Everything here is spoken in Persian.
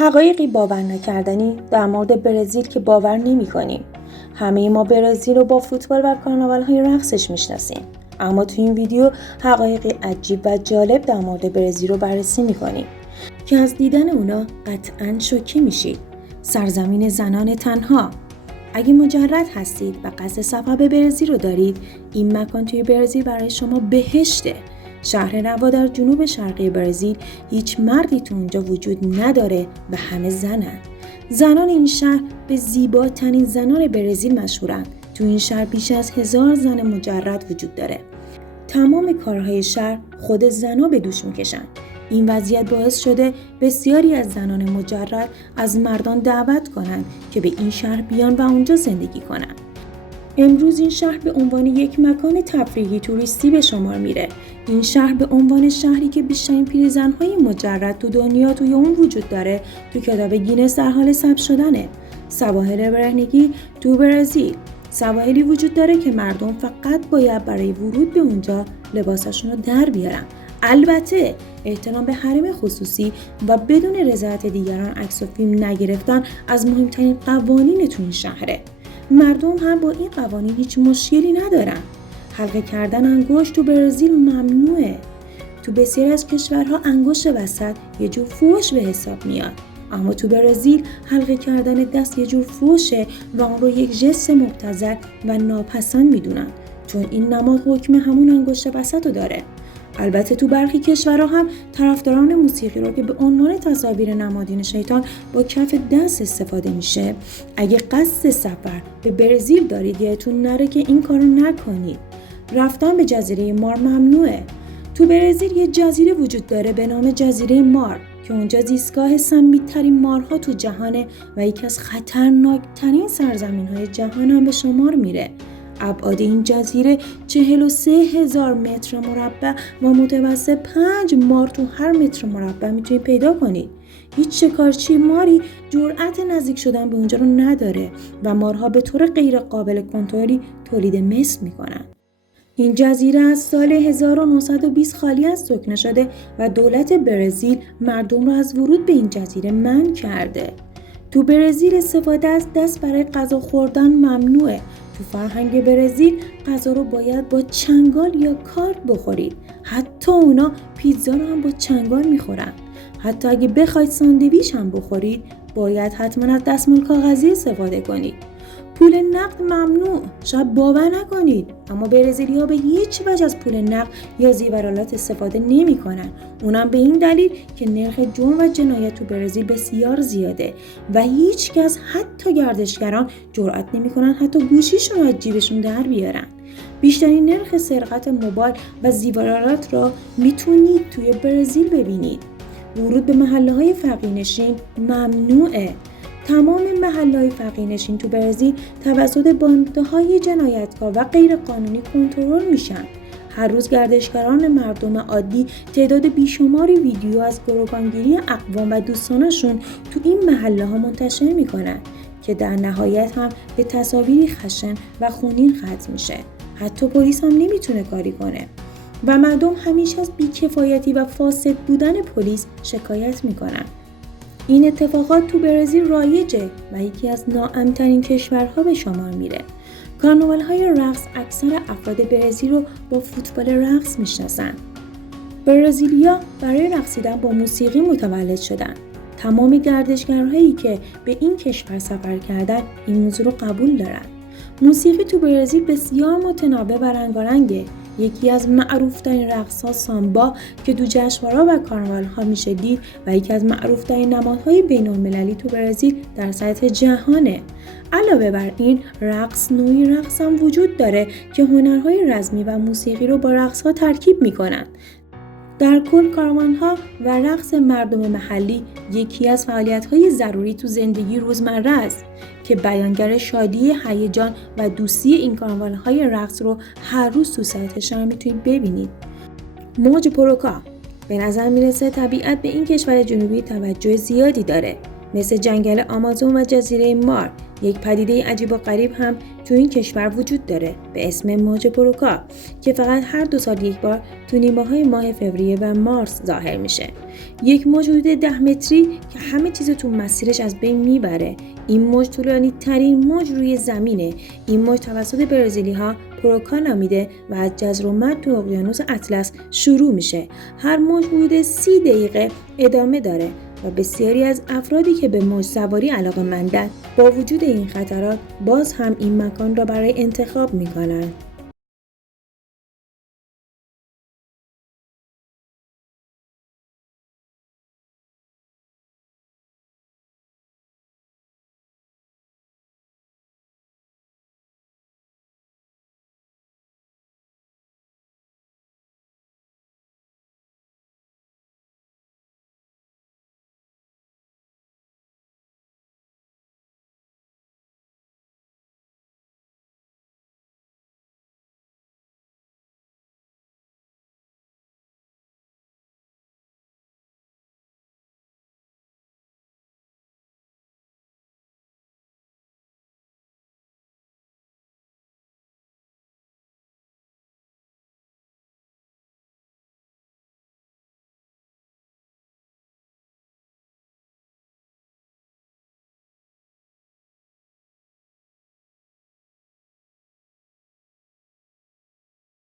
حقایقی باور نکردنی در مورد برزیل که باور نمی‌کنیم. همه ما برزیل رو با فوتبال و کارناوال‌های رقصش میشناسیم. اما تو این ویدیو حقایقی عجیب و جالب در مورد برزیل رو بررسی می‌کنیم که از دیدن اونا قطعاً شوکه میشید. سرزمین زنان تنها. اگه مجرد هستید و قصد سفر به برزیل رو دارید، این مکان توی برزیل برای شما بهشته. شهر روا در جنوب شرقی برزیل، هیچ مردی تو اونجا وجود نداره و همه زنن. زنان این شهر به زیباترین زنان برزیل مشهورن. تو این شهر بیش از 1000 زن مجرد وجود داره. تمام کارهای شهر خود زنا به دوش میکشن. این وضعیت باعث شده بسیاری از زنان مجرد از مردان دعوت کنند که به این شهر بیان و اونجا زندگی کنند. امروز این شهر به عنوان یک مکان تفریحی توریستی به شمار میره. این شهر به عنوان شهری که بیشترین پیرزن‌های مجرد تو دنیا توی اون وجود داره، تو کتاب گینس در حال ثبت شدنه. سواحل برهنگی تو برزیل. سواحلی وجود داره که مردم فقط باید برای ورود به اونجا لباساشون رو در بیارن. البته احترام به حریم خصوصی و بدون رضایت دیگران عکس و فیلم نگرفتن از مهمترین قوانین تو این شهره. مردم هم با این قوانین هیچ مشکلی ندارن. حلقه کردن انگشت تو برزیل ممنوعه. تو بسیاری از کشورها انگشت وسط یه جور فحش به حساب میاد. اما تو برزیل حلقه کردن دست یه جور فحشه و اون رو یک ژست مبتذل و ناپسند میدونن، چون این نماد حکم همون انگشت وسط رو داره. البته تو برخی کشورها هم طرفداران موسیقی رو که به عنوان تصاویر نمادین شیطان با کف دست استفاده میشه. اگه قصد سفر به برزیل دارید یادتون نره که این کارو نکنید. رفتن به جزیره مار ممنوعه. تو برزیل یه جزیره وجود داره به نام جزیره مار که اونجا زیستگاه سمی‌ترین مارها تو جهانه و یکی از خطرناکترین سرزمین‌های جهان هم به شمار میره. ابعاد این جزیره 43,000 متر مربع و متوسط 5 مار تو هر متر مربع میتونید پیدا کنید. هیچ شکارچی ماری جرأت نزدیک شدن به اونجا رو نداره و مارها به طور غیر قابل کنترلی تولید مثل میکنن. این جزیره از سال 1920 خالی از سکنه شده و دولت برزیل مردم رو از ورود به این جزیره منع کرده. تو برزیل استفاده از دست برای غذا خوردن ممنوعه. تو فرهنگ برزیل غذا رو باید با چنگال یا کارد بخورید. حتی اونا پیتزا رو هم با چنگال میخورن. حتی اگه بخواید ساندویچ هم بخورید باید حتما از دستمال کاغذی استفاده کنید. پول نقد ممنوع. شاید باور نکنید اما برزیلی‌ها به هیچ وجه از پول نقد یا زیورالات استفاده نمی‌کنن. اونم به این دلیل که نرخ جرم و جنایت تو برزیل بسیار زیاده و هیچ کس حتی گردشگران جرئت نمی‌کنن حتی گوشیشون رو از جیبشون در بیارن. بیشترین نرخ سرقت موبایل و زیورالات را میتونید توی برزیل ببینید. ورود به محله‌های فقیرنشین ممنوعه. تمام محله‌های فقیرنشین تو برزیل توسط باندهای جنایتکار و غیر قانونی کنترل میشن. هر روز گردشگران مردم عادی تعداد بیشماری ویدیو از گروگانگیری اقوام و دوستانشون تو این محله‌ها منتشر میکنن که در نهایت هم به تصاویری خشن و خونین ختم میشه. حتی پلیس هم نمیتونه کاری کنه و مردم همیشه از بیکفایتی و فاسد بودن پلیس شکایت میکنن. این اتفاقات تو برزیل رایجه و یکی از ناامن‌ترین کشورها به شمار میره. کارناوال‌های رقص اکثر افراد برزیل رو با فوتبال رقص میشناسن. برزیلیا برای رقصیدن با موسیقی متولد شدن. تمام گردشگرهایی که به این کشور سفر کردن این موضوع رو قبول دارن. موسیقی تو برزیل بسیار متنوع و رنگارنگه. یکی از معروف‌ترین رقص‌ها سامبا که تو جشنواره‌ها و کارناوال‌ها میشه دید و یکی از معروف‌ترین نمادهای بین‌المللی تو برزیل در سطح جهانه. علاوه بر این نوعی رقص هم وجود داره که هنرهای رزمی و موسیقی رو با رقص‌ها ترکیب می‌کنن. در کل کاروان‌ها و رقص مردم محلی یکی از فعالیت‌های ضروری تو زندگی روزمره است که بیانگر شادی، هیجان و دوستی این کاروان‌های رقص رو هر روز تو سطح شهر میتونید ببینید. موج پروکا به نظر میرسه طبیعت به این کشور جنوبی توجه زیادی داره. مثل جنگل آمازون و جزیره مار. یک پدیده عجیب و غریب هم تو این کشور وجود داره به اسم موج پروکا که فقط هر 2 سال یک بار تو نیمه‌های ماه فوریه و مارس ظاهر میشه. یک موج حدود 10 متری که همه چیز تو مسیرش از بین میبره. این موج طولانی ترین موج روی زمینه. این موج توسط برزیلی ها پروکا نامیده و از جزر و مد تو اقیانوس اطلس شروع میشه. هر موج حدود 30 دقیقه ادامه داره و بسیاری از افرادی که به موج سواری علاقه‌مندند با وجود این خطرات باز هم این مکان را برای انتخاب میکنند.